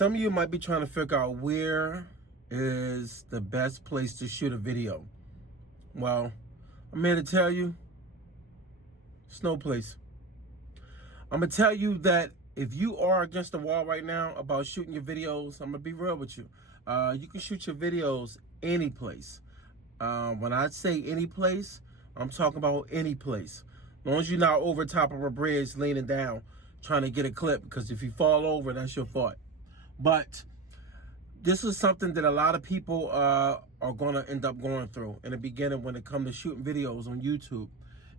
Some of you might be trying to figure out where is the best place to shoot a video. Well, I'm here to tell you, it's no place. I'm going to tell you that if you are against the wall right now about shooting your videos, I'm going to be real with you. You can shoot your videos any place. When I say any place, I'm talking about any place. As long as you're not over top of a bridge leaning down trying to get a clip, because if you fall over, that's your fault. But this is something that a lot of people are going to end up going through in the beginning when it comes to shooting videos on YouTube.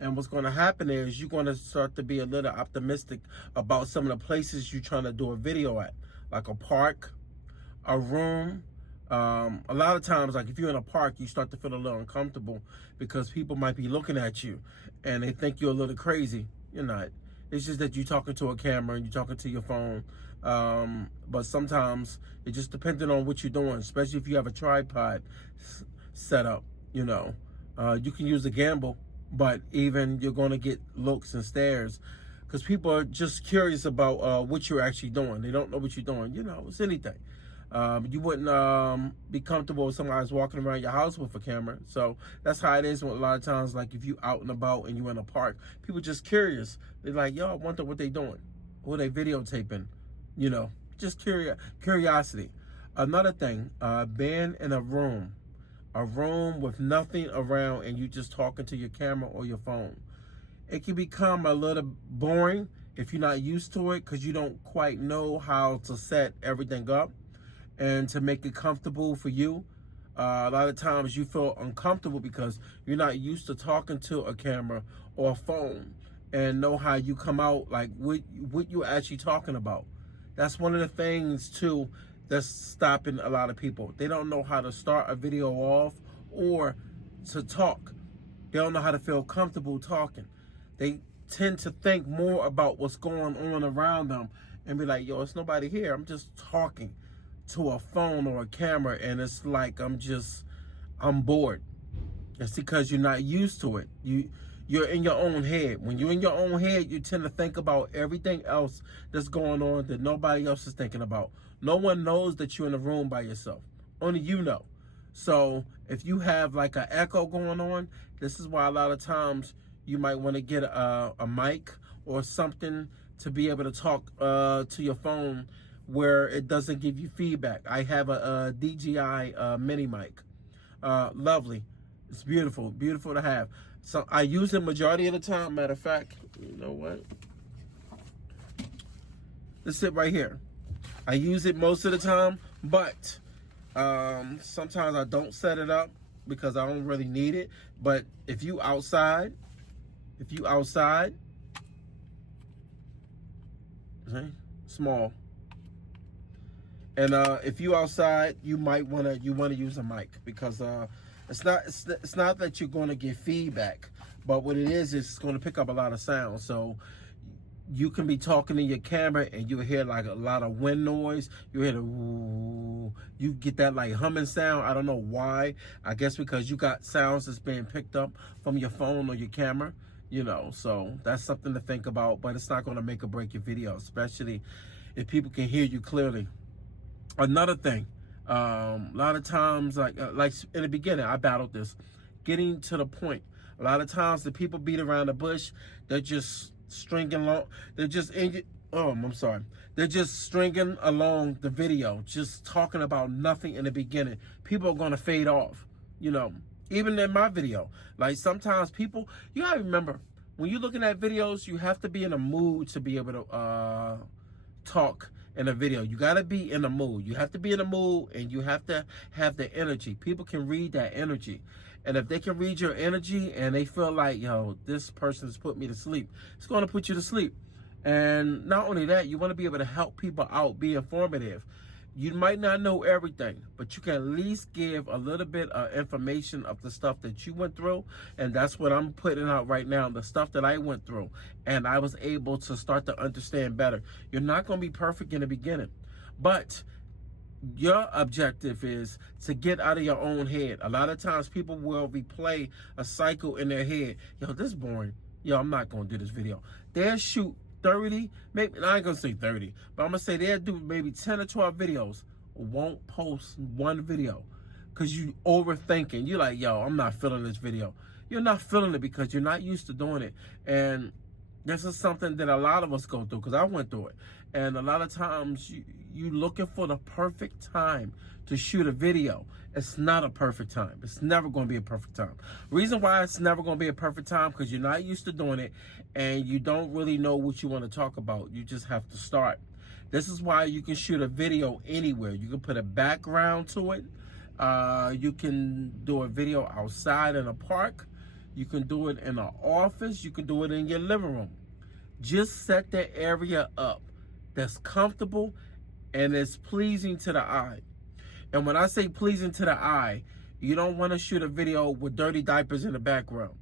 And what's going to happen is you're going to start to be a little optimistic about some of the places you're trying to do a video at, like a park, a room. A lot of times, like if you're in a park, you start to feel a little uncomfortable because people might be looking at you and they think you're a little crazy. You're not. It's just that you're talking to a camera and you're talking to your phone. But sometimes it just depending on what you're doing, especially if you have a tripod set up, you know. You can use a gimbal, but even you're going to get looks and stares because people are just curious about what you're actually doing. They don't know what you're doing. You know, it's anything. You wouldn't be comfortable if somebody's walking around your house with a camera. So that's how it is a lot of times. Like if you out and about and you're in a park, people just curious. They're like, yo, I wonder what they doing. Who are they videotaping? You know, just curiosity. Another thing, being in a room with nothing around and you just talking to your camera or your phone. It can become a little boring if you're not used to it because you don't quite know how to set everything up and to make it comfortable for you. A lot of times you feel uncomfortable because you're not used to talking to a camera or a phone and know how you come out, like what you're actually talking about. That's one of the things too that's stopping a lot of people. They don't know how to start a video off or to talk. They don't know how to feel comfortable talking. They tend to think more about what's going on around them and be like, yo, it's nobody here. I'm just talking to a phone or a camera and it's like I'm bored. It's because you're not used to it. You're in your own head. When you're in your own head, you tend to think about everything else that's going on that nobody else is thinking about. No one knows that you're in a room by yourself. Only you know. So if you have like an echo going on, this is why a lot of times you might want to get a mic or something to be able to talk to your phone where it doesn't give you feedback. I have a DJI mini mic. Lovely. It's beautiful. Beautiful to have. So I use it majority of the time. Matter of fact, you know what? Let's sit right here. I use it most of the time, but sometimes I don't set it up because I don't really need it. But if you outside, see, small. And if you outside, you might wanna use a mic because it's not that you're going to get feedback, but what it is it's going to pick up a lot of sound. So you can be talking to your camera and you hear like a lot of wind noise. You hear the ooh, you get that like humming sound. I don't know why. I guess because you got sounds that's being picked up from your phone or your camera. You know, so that's something to think about. But it's not going to make or break your video, especially if people can hear you clearly. Another thing, a lot of times, like in the beginning, I battled this, getting to the point. A lot of times, the people beat around the bush. They're just stringing along. They're just They're just stringing along the video, just talking about nothing in the beginning. People are gonna fade off, you know. Even in my video, like sometimes people, you gotta remember when you're looking at videos, you have to be in a mood to be able to talk in a video. You got to be in a mood. You have to be in a mood and you have to have the energy. People can read that energy. And if they can read your energy and they feel like, yo, this person's put me to sleep, it's going to put you to sleep. And not only that, you want to be able to help people out, be informative. You might not know everything, but you can at least give a little bit of information of the stuff that you went through. And that's what I'm putting out right now, the stuff that I went through. And I was able to start to understand better. You're not going to be perfect in the beginning, but your objective is to get out of your own head. A lot of times people will replay a cycle in their head. Yo, this is boring. Yo, I'm not going to do this video. They'll shoot 30, maybe, I ain't gonna say 30, but I'm gonna say they'll do maybe 10 or 12 videos, won't post one video because you overthinking. You're like, yo, I'm not feeling this video. You're not feeling it because you're not used to doing it. And this is something that a lot of us go through, because I went through it. And a lot of times you looking for the perfect time to shoot a video. It's not a perfect time. It's never going to be a perfect time. Reason why it's never going to be a perfect time, because you're not used to doing it and you don't really know what you want to talk about. You just have to start. This is why you can shoot a video anywhere. You can put a background to it. You can do a video outside in a park. You can do it in an office. You can do it in your living room. Just set that area up that's comfortable and is pleasing to the eye. And when I say pleasing to the eye, you don't want to shoot a video with dirty diapers in the background.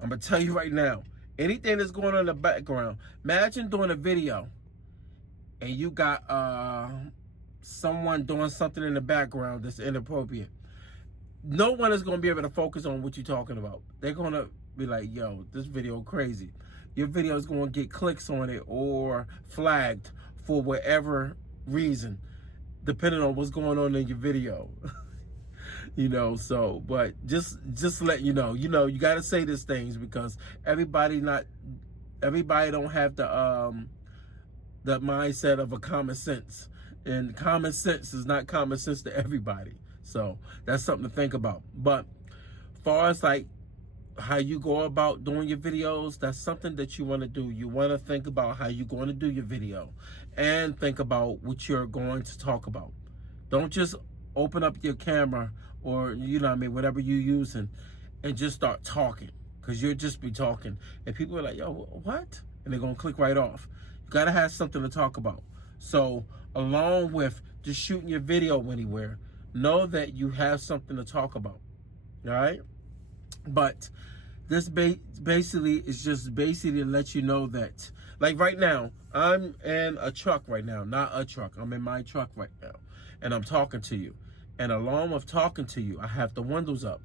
I'm going to tell you right now, anything that's going on in the background, imagine doing a video and you got someone doing something in the background that's inappropriate. No one is going to be able to focus on what you're talking about. They're going to be like, yo, this video crazy. Your video is going to get clicks on it or flagged for whatever reason, depending on what's going on in your video. You know, so, but just let you know, you got to say these things because everybody don't have the mindset of a common sense, and common sense is not common sense to everybody. So that's something to think about. But as far as like how you go about doing your videos, that's something that you want to do. You want to think about how you're going to do your video and think about what you're going to talk about. Don't just open up your camera or, you know what I mean, whatever you're using and just start talking, because you'll just be talking and people are like, yo, what? And they're going to click right off. You got to have something to talk about. So along with just shooting your video anywhere, know that you have something to talk about. All right? But this basically is just basically to let you know that, like right now, I'm in a truck right now, not a truck. I'm in my truck right now, and I'm talking to you. And along with talking to you, I have the windows up.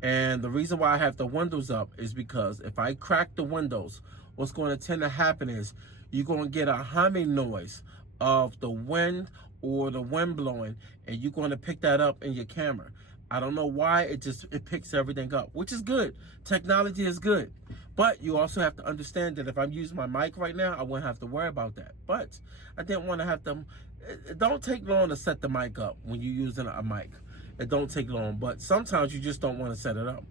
And the reason why I have the windows up is because if I crack the windows, what's going to tend to happen is you're going to get a humming noise of the wind or the wind blowing, and you're going to pick that up in your camera. I don't know why, it picks everything up, which is good. Technology is good. But you also have to understand that if I'm using my mic right now, I wouldn't have to worry about that. But I didn't want to have to, it don't take long to set the mic up when you're using a mic. It don't take long, but sometimes you just don't want to set it up.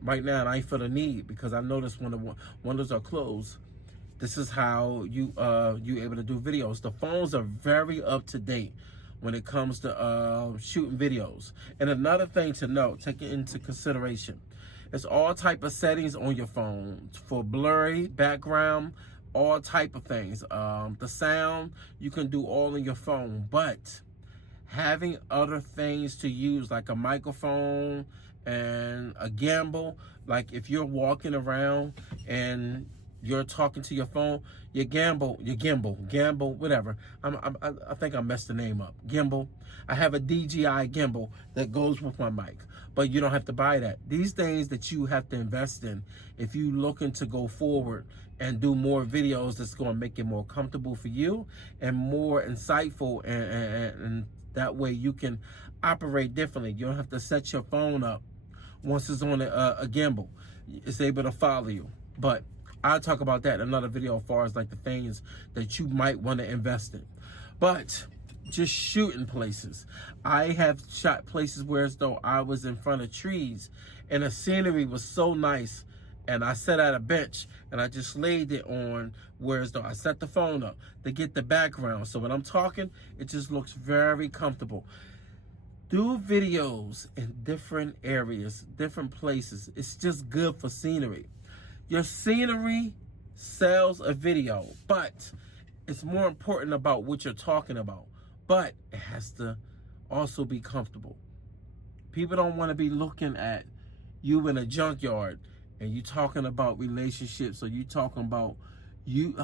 Right now, I ain't feel the need, because I noticed when the windows are closed, this is how you able to do videos. The phones are very up to date when it comes to shooting videos. And another thing to note, take it into consideration, it's all type of settings on your phone for blurry background, all type of things. The sound, you can do all in your phone, but having other things to use, like a microphone and a gimbal, like if you're walking around and you're talking to your phone, your gimbal, whatever. I think I messed the name up. Gimbal. I have a DJI gimbal that goes with my mic, but you don't have to buy that. These things that you have to invest in if you looking to go forward and do more videos that's going to make it more comfortable for you and more insightful, and that way you can operate differently. You don't have to set your phone up once it's on a gimbal. It's able to follow you. But I'll talk about that in another video as far as like the things that you might want to invest in. But just shooting places. I have shot places where as though I was in front of trees and the scenery was so nice, and I sat at a bench and I just laid it on where as though I set the phone up to get the background. So when I'm talking, it just looks very comfortable. Do videos in different areas, different places. It's just good for scenery. Your scenery sells a video, but it's more important about what you're talking about. But it has to also be comfortable. People don't want to be looking at you in a junkyard and you talking about relationships, or you talking about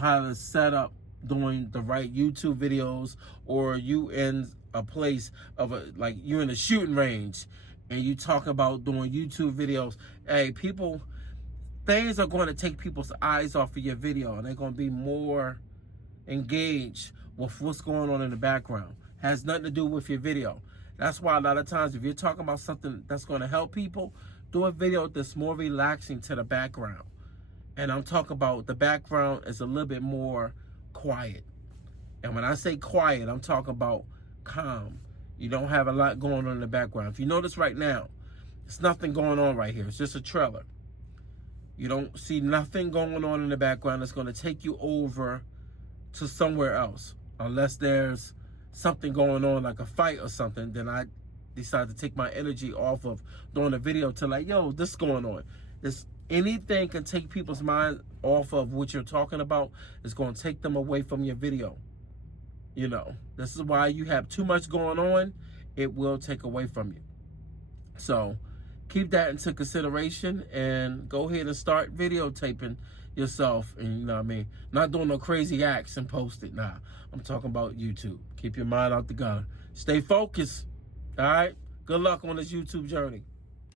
how to set up doing the right YouTube videos, or you in a place of like you're in a shooting range and you talk about doing YouTube videos. Hey, people, things are going to take people's eyes off of your video, and they're going to be more engaged with what's going on in the background. Has nothing to do with your video. That's why a lot of times if you're talking about something that's going to help people, do a video that's more relaxing to the background. And I'm talking about the background is a little bit more quiet. And when I say quiet, I'm talking about calm. You don't have a lot going on in the background. If you notice right now, there's nothing going on right here. It's just a trailer. You don't see nothing going on in the background that's going to take you over to somewhere else. Unless there's something going on like a fight or something, then I decide to take my energy off of doing a video to like, yo, this is going on. Anything can take people's mind off of what you're talking about. It's going to take them away from your video. You know, this is why you have too much going on. It will take away from you. So keep that into consideration and go ahead and start videotaping yourself. And you know what I mean? Not doing no crazy acts and post it. Nah, I'm talking about YouTube. Keep your mind out the gutter. Stay focused. All right? Good luck on this YouTube journey.